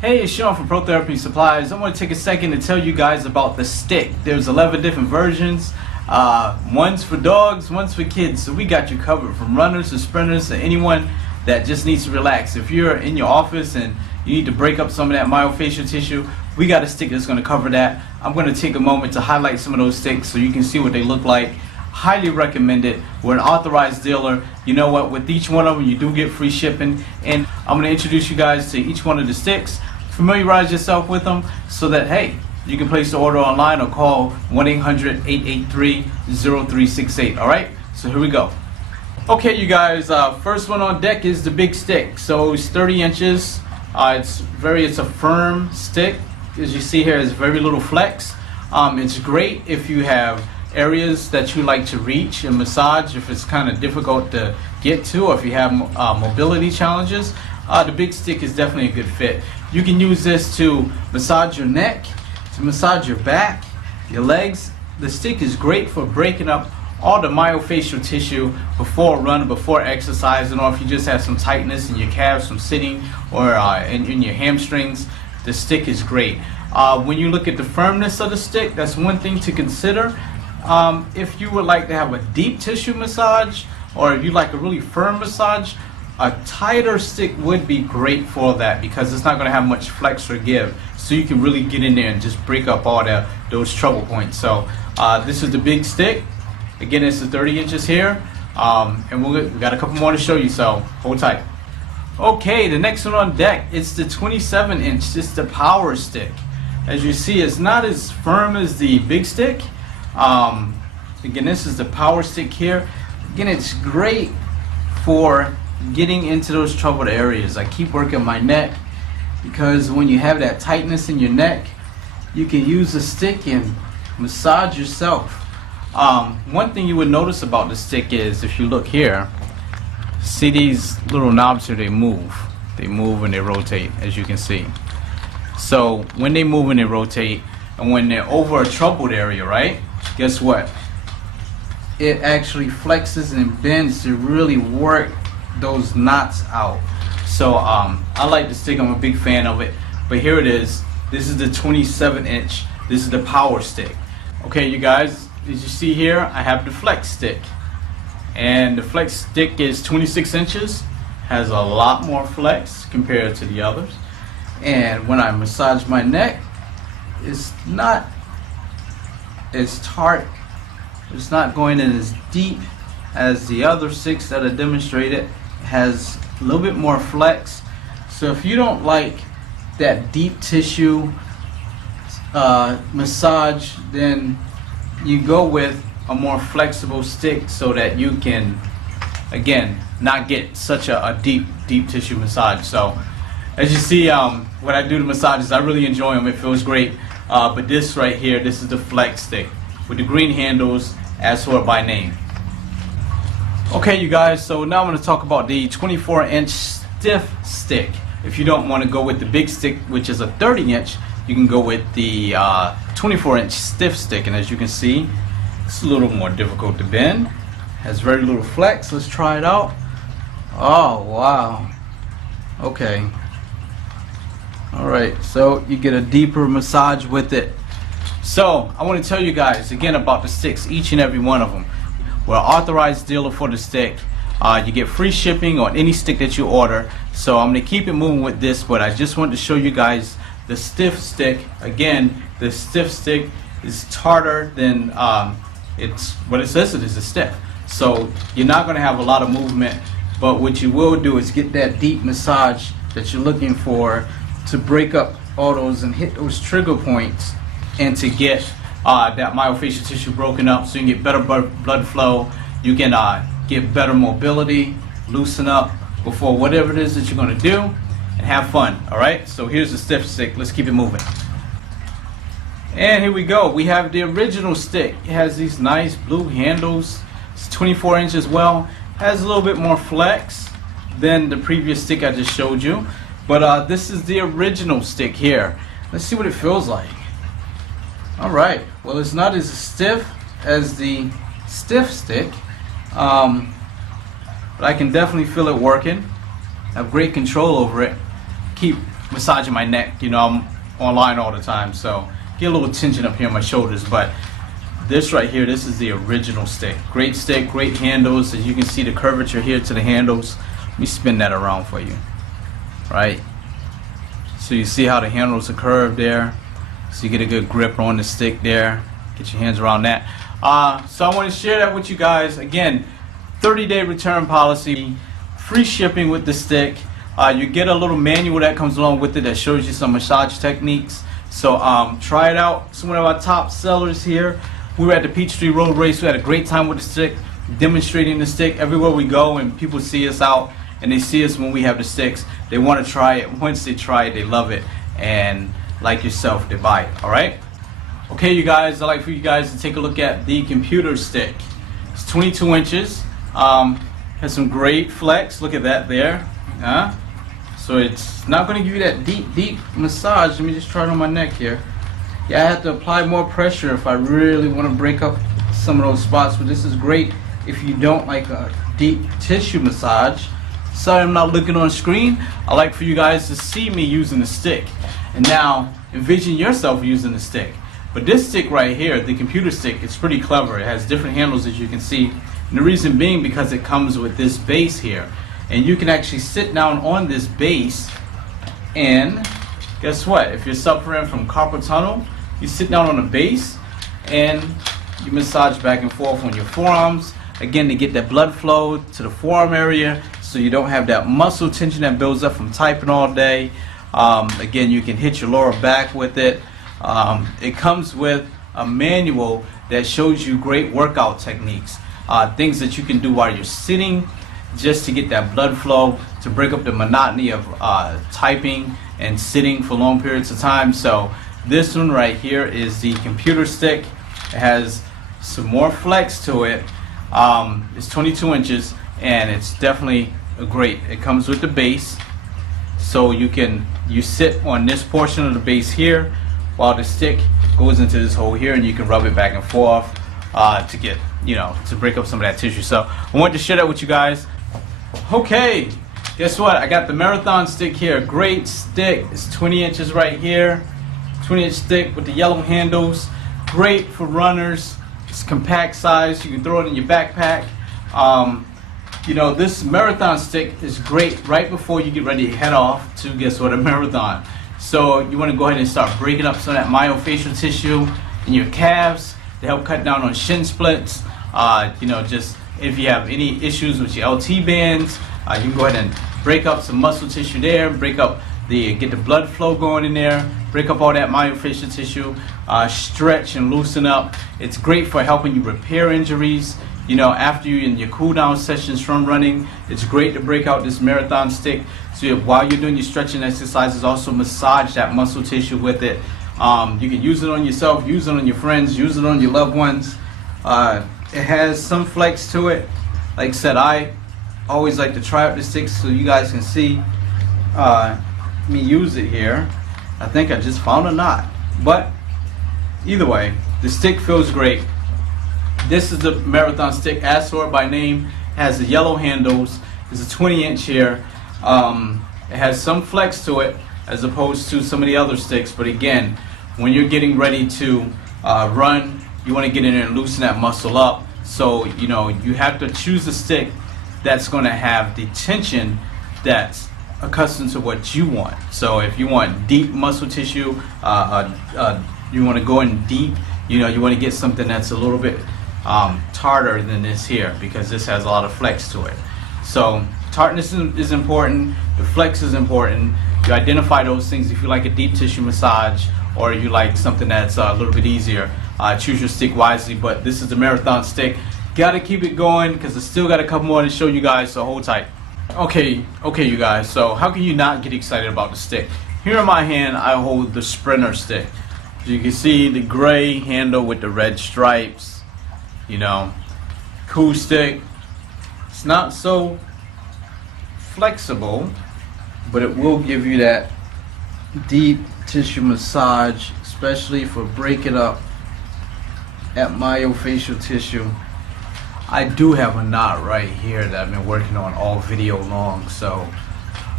Hey, it's Sean from ProTherapy Supplies. I want to take a second to tell you guys about the stick. There's 11 different versions. One's for dogs, one's for kids. So we got you covered, from runners to sprinters to anyone that just needs to relax. If you're in your office and you need to break up some of that myofascial tissue, we got a stick that's going to cover that. I'm going to take a moment to highlight some of those sticks so you can see what they look like. Highly recommend it. We're an authorized dealer. You know what? With each one of them, you do get free shipping. And I'm going to introduce you guys to each one of the sticks. Familiarize yourself with them so that, hey, you can place the order online or call 1-800-883-0368. All right? So here we go. Okay, you guys, first one on deck is the big stick. So it's 30 inches. It's a firm stick. As you see here, it's very little flex. It's great if you have areas that you like to reach and massage, if it's kind of difficult to get to, or if you have mobility challenges. The big stick is definitely a good fit. You can use this to massage your neck, to massage your back, your legs. The stick is great for breaking up all the myofascial tissue before running, before exercising, or if you just have some tightness in your calves from sitting, or in your hamstrings. The stick is great. When you look at the firmness of the stick, that's one thing to consider. If you would like to have a deep tissue massage, or if you like a really firm massage, a tighter stick would be great for that, because it's not going to have much flex or give, so you can really get in there and just break up all those trouble points. So this is the big stick. Again, it's the 30 inches here, and we got a couple more to show you, so hold tight. Okay, the next one on deck, it's the 27 inch. It's the power stick. As you see, it's not as firm as the big stick. Again, this is the power stick here. Again, it's great for getting into those troubled areas. I keep working my neck, because when you have that tightness in your neck, you can use the stick and massage yourself. One thing you would notice about the stick is, if you look here, see these little knobs here, they move and they rotate, as you can see. So when they move and they rotate, and when they're over a troubled area, right, guess what? It actually flexes and bends to really work those knots out. So I like the stick. I'm a big fan of it. But here it is. This is the 27 inch. This is the power stick. Okay, you guys, as you see here, I have the flex stick. And the flex stick is 26 inches. Has a lot more flex compared to the others. And when I massage my neck, it's not as tart. It's not going in as deep as the other sticks that I demonstrated. It has a little bit more flex. So if you don't like that deep tissue massage, then you go with a more flexible stick, so that you can, again, not get such a deep tissue massage. So as you see, when I do the massages, I really enjoy them. It feels great. But this right here, this is the flex stick with the green handles, as for it by name. Okay, you guys, so now I'm going to talk about the 24 inch stiff stick. If you don't want to go with the big stick, which is a 30 inch, you can go with the 24 inch stiff stick. And as you can see, it's a little more difficult to bend, has very little flex. Let's try it out. Oh wow. Okay, alright, so you get a deeper massage with it. So I want to tell you guys again about the sticks, each and every one of them. We're an authorized dealer for the stick. You get free shipping on any stick that you order. So I'm going to keep it moving with this, but I just wanted to show you guys the stiff stick. Again, the stiff stick is tartar than it's what it says it is, a stiff. So you're not going to have a lot of movement, but what you will do is get that deep massage that you're looking for, to break up all those and hit those trigger points, and to get that myofascial tissue broken up, so you can get better blood flow. You can get better mobility, loosen up before whatever it is that you're going to do, and have fun. Alright, so here's the stiff stick. Let's keep it moving. And here we go. We have the original stick. It has these nice blue handles. It's 24 inches as well. Has a little bit more flex than the previous stick I just showed you. But this is the original stick here. Let's see what it feels like. Alright, well, it's not as stiff as the stiff stick, but I can definitely feel it working. I have great control over it. Keep massaging my neck. You know, I'm online all the time, so get a little tension up here on my shoulders. But this right here, this is the original stick. Great stick, great handles. As you can see the curvature here to the handles. Let me spin that around for you. Right? So you see how the handles are curved there. So you get a good grip on the stick there. Get your hands around that. So I want to share that with you guys. Again, 30-day return policy, free shipping with the stick. You get a little manual that comes along with it that shows you some massage techniques. So try it out. It's one of our top sellers here. We were at the Peachtree Road Race. We had a great time with the stick, demonstrating the stick everywhere we go, and people see us out and they see us when we have the sticks. They want to try it. Once they try it, they love it, and like yourself, they buy it. All right? Okay, you guys, I'd like for you guys to take a look at the computer stick. It's 22 inches. Has some great flex. Look at that there. So it's not going to give you that deep massage. Let me just try it on my neck here. Yeah, I have to apply more pressure if I really want to break up some of those spots. But this is great if you don't like a deep tissue massage. Sorry I'm not looking on screen. I like for you guys to see me using the stick. And now envision yourself using the stick. But this stick right here, the computer stick, it's pretty clever. It has different handles, as you can see. And the reason being because it comes with this base here. And you can actually sit down on this base, and guess what? If you're suffering from carpal tunnel, you sit down on the base and you massage back and forth on your forearms. Again, to get that blood flow to the forearm area so you don't have that muscle tension that builds up from typing all day. Again, you can hit your lower back with it. It comes with a manual that shows you great workout techniques, things that you can do while you're sitting, just to get that blood flow, to break up the monotony of typing and sitting for long periods of time. So this one right here is the computer stick. It has some more flex to it. It's 22 inches and it's definitely great. It comes with the base, so you sit on this portion of the base here while the stick goes into this hole here, and you can rub it back and forth to get, to break up some of that tissue. So I wanted to share that with you guys. Okay, guess what? I got the Marathon stick here. Great stick. It's 20 inches right here. 20-inch stick with the yellow handles. Great for runners. It's compact size. You can throw it in your backpack. This Marathon stick is great right before you get ready to head off to, guess what, a marathon. So you want to go ahead and start breaking up some of that myofascial tissue in your calves to help cut down on shin splits. Just if you have any issues with your LT bands, you can go ahead and break up some muscle tissue there, get the blood flow going in there, break up all that myofascial tissue, stretch and loosen up. It's great for helping you repair injuries. After you in your cool down sessions from running, it's great to break out this Marathon stick. So while you're doing your stretching exercises, also massage that muscle tissue with it. You can use it on yourself, use it on your friends, use it on your loved ones. It has some flex to it. Like I said, I always like to try out the stick so you guys can see me use it here. I think I just found a knot. But either way, the stick feels great. This is the Marathon stick, asked for it by name. It has the yellow handles. It's a 20-inch here. It has some flex to it as opposed to some of the other sticks. But again, when you're getting ready to run, you want to get in there and loosen that muscle up. So you have to choose a stick that's going to have the tension that's accustomed to what you want. So if you want deep muscle tissue, you want to go in deep. You want to get something that's a little bit tartar than this here, because this has a lot of flex to it. So tartness is important, the flex is important. You identify those things. If you like a deep tissue massage or you like something that's a little bit easier, choose your stick wisely. But this is the Marathon stick. Gotta keep it going because I still got a couple more to show you guys, so hold tight. Okay you guys, so how can you not get excited about the stick? Here in my hand I hold the Sprinter stick. You can see the gray handle with the red stripes. Cool stick. It's not so flexible, but it will give you that deep tissue massage, especially for breaking up that myofascial tissue. I do have a knot right here that I've been working on all video long, so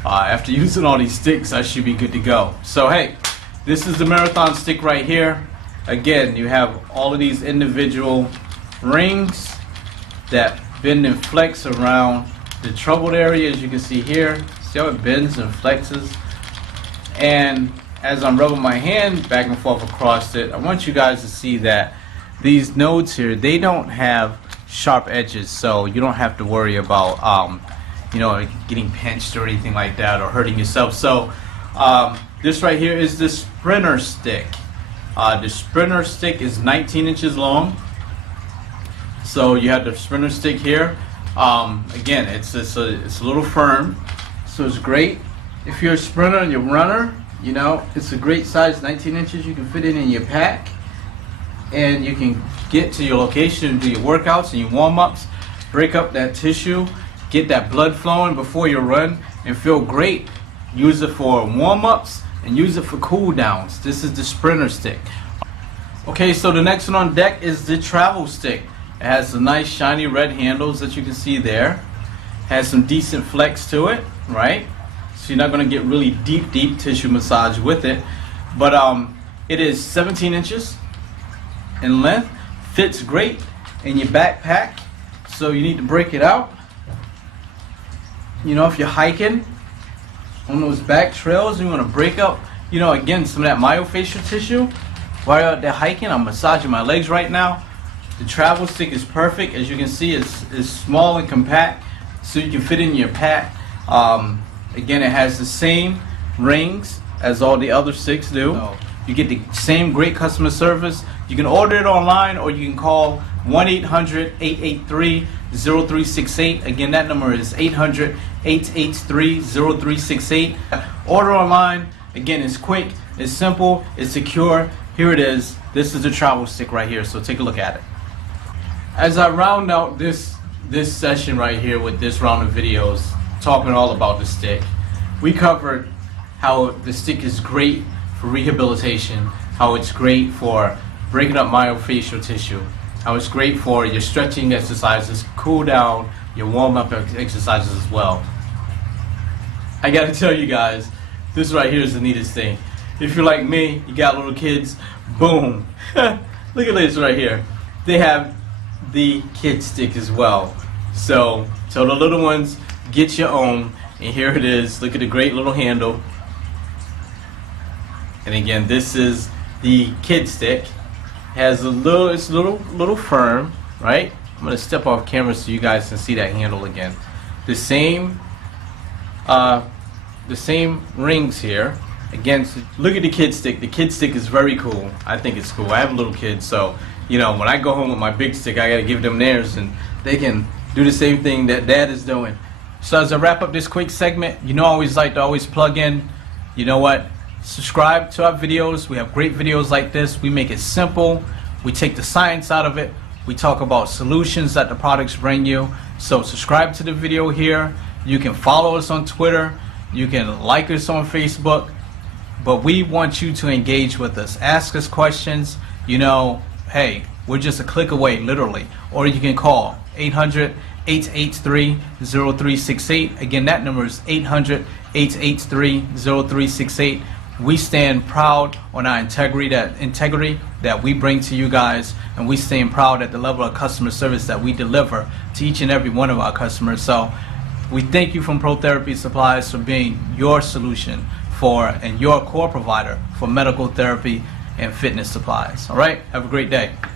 After using all these sticks, I should be good to go. So hey, this is the marathon stick right here. Again, you have all of these individual rings that bend and flex around the troubled area, as you can see here. See how it bends and flexes? And as I'm rubbing my hand back and forth across it, I want you guys to see that these nodes here, they don't have sharp edges, so you don't have to worry about you know, getting pinched or anything like that, or hurting yourself. So this right here is the sprinter stick. The sprinter stick is 19 inches long. So you have the sprinter stick here. Again, it's a little firm, so it's great if you're a sprinter and you're a runner. You know, it's a great size, 19 inches. You can fit it in your pack, and you can get to your location and do your workouts and your warm-ups, break up that tissue, get that blood flowing before your run, and feel great. Use it for warm-ups and use it for cool downs. This is the sprinter stick. Okay, so the next one on deck is the travel stick. It has the nice shiny red handles that you can see there. Has some decent flex to it, right? So you're not going to get really deep tissue massage with it. But it is 17 inches in length. Fits great in your backpack. So you need to break it out. You know, if you're hiking on those back trails, you want to break up, you know, again, some of that myofascial tissue. While you're out there hiking, I'm massaging my legs right now. The travel stick is perfect. As you can see, it's small and compact, so you can fit in your pack. Again, it has the same rings as all the other sticks do. You get the same great customer service. You can order it online, or you can call 1-800-883-0368. Again, that number is 800-883-0368. Order online. Again, it's quick, it's simple, it's secure. Here it is. This is the travel stick right here, so take a look at it. As I round out this session right here with this round of videos talking all about the stick, we covered how the stick is great for rehabilitation, how it's great for breaking up myofascial tissue, how it's great for your stretching exercises, cool down, your warm-up exercises as well. I gotta tell you guys, this right here is the neatest thing. If you're like me, you got little kids, boom. Look at this right here. They have the kid stick as well. So tell the little ones, get your own. And here it is. Look at the great little handle. And again, this is the kid stick. Has a little, it's a little firm, right? I'm gonna step off camera so you guys can see that handle again. The same rings here. Again, look at the kid stick. The kid stick is very cool. I think it's cool. I have little kids, so you know, when I go home with my big stick, I gotta give them theirs, and they can do the same thing that Dad is doing. So as I wrap up this quick segment, you know, I always like to plug in. You know what? Subscribe to our videos. We have great videos like this. We make it simple. We take the science out of it. We talk about solutions that the products bring you. So subscribe to the video here. You can follow us on Twitter. You can like us on Facebook. But we want you to engage with us. Ask us questions. You know, hey, we're just a click away, literally. Or you can call 800-883-0368. Again, that number is 800-883-0368. We stand proud on our integrity that we bring to you guys, and we stand proud at the level of customer service that we deliver to each and every one of our customers. So we thank you from ProTherapy Supplies for being your solution for and your core provider for medical therapy and fitness supplies. All right, have a great day.